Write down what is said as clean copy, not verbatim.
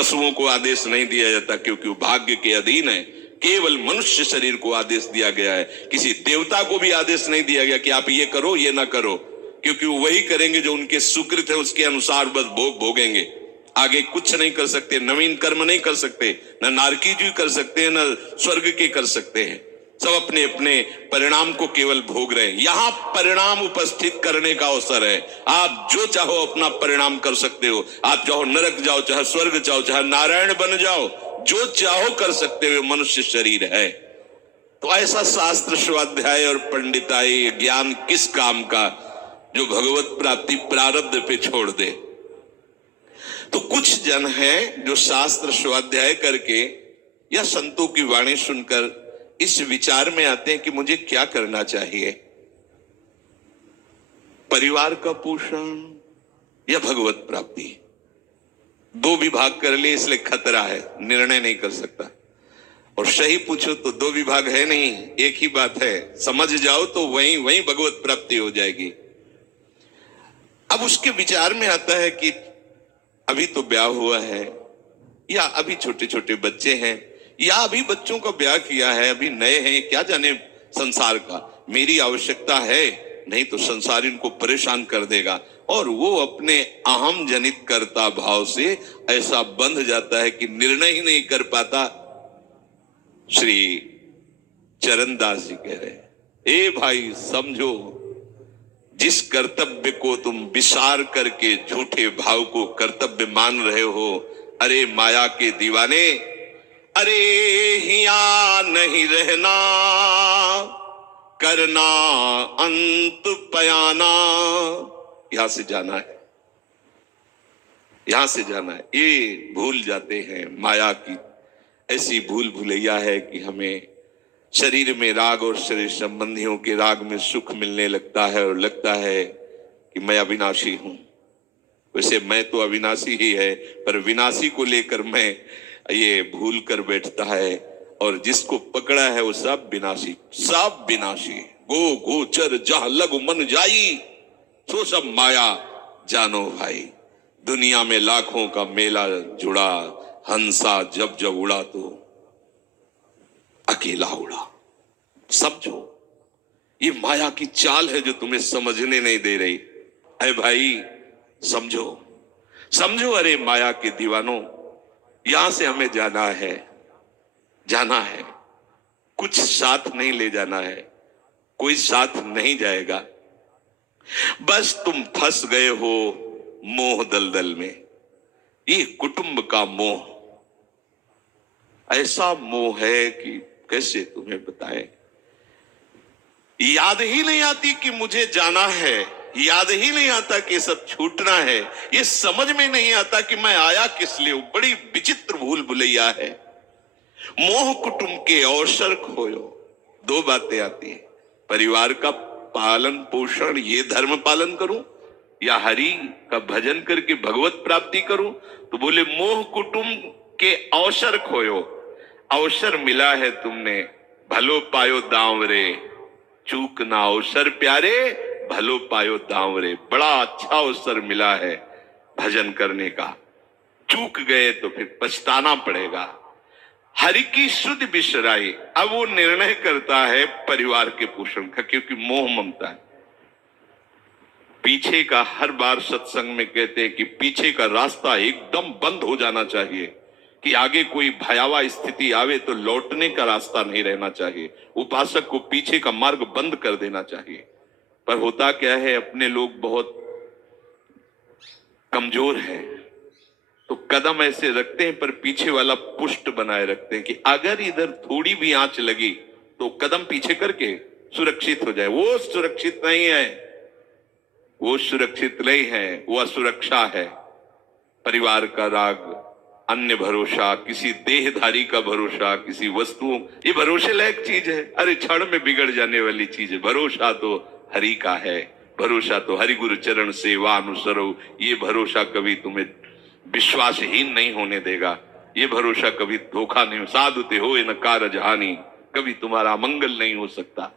पशुओं को आदेश नहीं दिया जाता क्योंकि वो भाग्य के अधीन है। केवल मनुष्य शरीर को आदेश दिया गया है। किसी देवता को भी आदेश नहीं दिया गया कि आप ये करो ये ना करो, क्योंकि वो वही करेंगे जो उनके सुकृत है, उसके अनुसार बस भोग भोगेंगे। आगे कुछ नहीं कर सकते, नवीन कर्म नहीं कर सकते, न नारकी जी कर सकते हैं, न स्वर्ग के कर सकते हैं। सब अपने अपने परिणाम को केवल भोग रहे हैं। यहां परिणाम उपस्थित करने का अवसर है। आप जो चाहो अपना परिणाम कर सकते हो। आप चाहो नरक जाओ, चाहे स्वर्ग जाओ, चाहे नारायण बन जाओ, जो चाहो कर सकते हो। मनुष्य शरीर है तो ऐसा शास्त्र स्वाध्याय और पंडिताई ज्ञान किस काम का जो भगवत प्राप्ति प्रारब्ध पे छोड़ दे। तो कुछ जन हैं जो शास्त्र स्वाध्याय करके या संतों की वाणी सुनकर इस विचार में आते हैं कि मुझे क्या करना चाहिए, परिवार का पोषण या भगवत प्राप्ति। दो विभाग कर लिए इसलिए खतरा है, निर्णय नहीं कर सकता। और सही पूछो तो दो विभाग है नहीं, एक ही बात है। समझ जाओ तो वहीं वहीं भगवत प्राप्ति हो जाएगी। अब उसके विचार में आता है कि अभी तो ब्याह हुआ है, या अभी छोटे छोटे बच्चे हैं, या अभी बच्चों का ब्याह किया है, अभी नए हैं, क्या जाने संसार का। मेरी आवश्यकता है, नहीं तो संसार इनको परेशान कर देगा। और वो अपने अहम जनित कर्ता भाव से ऐसा बंध जाता है कि निर्णय ही नहीं कर पाता। श्री चरणदास जी कह रहे, ए भाई समझो, जिस कर्तव्य को तुम विसार करके झूठे भाव को कर्तव्य मान रहे हो, अरे माया के दीवाने, अरे हिया नहीं रहना, करना अंत पयाना। यहां से जाना है, यहां से जाना है। ये भूल जाते हैं। माया की ऐसी भूल भुलैया है कि हमें शरीर में राग और शरीर संबंधियों के राग में सुख मिलने लगता है और लगता है कि मैं अविनाशी हूं। वैसे मैं तो अविनाशी ही है, पर विनाशी को लेकर मैं ये भूल कर बैठता है। और जिसको पकड़ा है वो सब विनाशी, सब विनाशी। गो गोचर जहां लगु मन जाई, सो सब माया जानो भाई। दुनिया में लाखों का मेला जुड़ा, हंसा जब जब उड़ा तो अकेला उड़ा। समझो, ये माया की चाल है जो तुम्हें समझने नहीं दे रही। अरे भाई समझो, समझो, अरे माया के दीवानों, यहां से हमें जाना है, जाना है। कुछ साथ नहीं ले जाना है, कोई साथ नहीं जाएगा। बस तुम फंस गए हो मोह दलदल में। ये कुटुंब का मोह ऐसा मोह है कि कैसे तुम्हें बताएं। याद ही नहीं आती कि मुझे जाना है, याद ही नहीं आता कि सब छूटना है। ये समझ में नहीं आता कि मैं आया किस लिए। बड़ी विचित्र भूल भुलैया है। मोह कुटुंब के अवसर खोयो। दो बातें आती हैं, परिवार का पालन पोषण, ये धर्म पालन करूं, या हरि का भजन करके भगवत प्राप्ति करूं। तो बोले मोह कुटुंब के अवसर खोयो। अवसर मिला है तुमने, भलो पायो दांव रे, चूक ना अवसर प्यारे, भलो पायो दांव रे। बड़ा अच्छा अवसर मिला है भजन करने का, चूक गए तो फिर पछताना पड़ेगा। हरि की शुद्ध बिसराई। अब वो निर्णय करता है परिवार के पोषण का, क्योंकि मोह ममता है। पीछे का, हर बार सत्संग में कहते हैं कि पीछे का रास्ता एकदम बंद हो जाना चाहिए, कि आगे कोई भयावह स्थिति आवे तो लौटने का रास्ता नहीं रहना चाहिए। उपासक को पीछे का मार्ग बंद कर देना चाहिए। पर होता क्या है, अपने लोग बहुत कमजोर हैं, तो कदम ऐसे रखते हैं पर पीछे वाला पुष्ट बनाए रखते हैं कि अगर इधर थोड़ी भी आंच लगी तो कदम पीछे करके सुरक्षित हो जाए। वो सुरक्षित नहीं है, वो सुरक्षित नहीं है, वो असुरक्षा है। परिवार का राग, अन्य भरोसा, किसी देहधारी का भरोसा, किसी वस्तुओं, ये भरोसे लायक चीज है, अरे क्षण में बिगड़ जाने वाली चीज है। भरोसा तो हरि का है, भरोसा तो हरि गुरु चरण सेवा अनुसरो। ये भरोसा कभी तुम्हें विश्वासहीन नहीं होने देगा। ये भरोसा कभी धोखा नहीं। साधु ते होए न कारज हानि, कभी तुम्हारा मंगल नहीं हो सकता।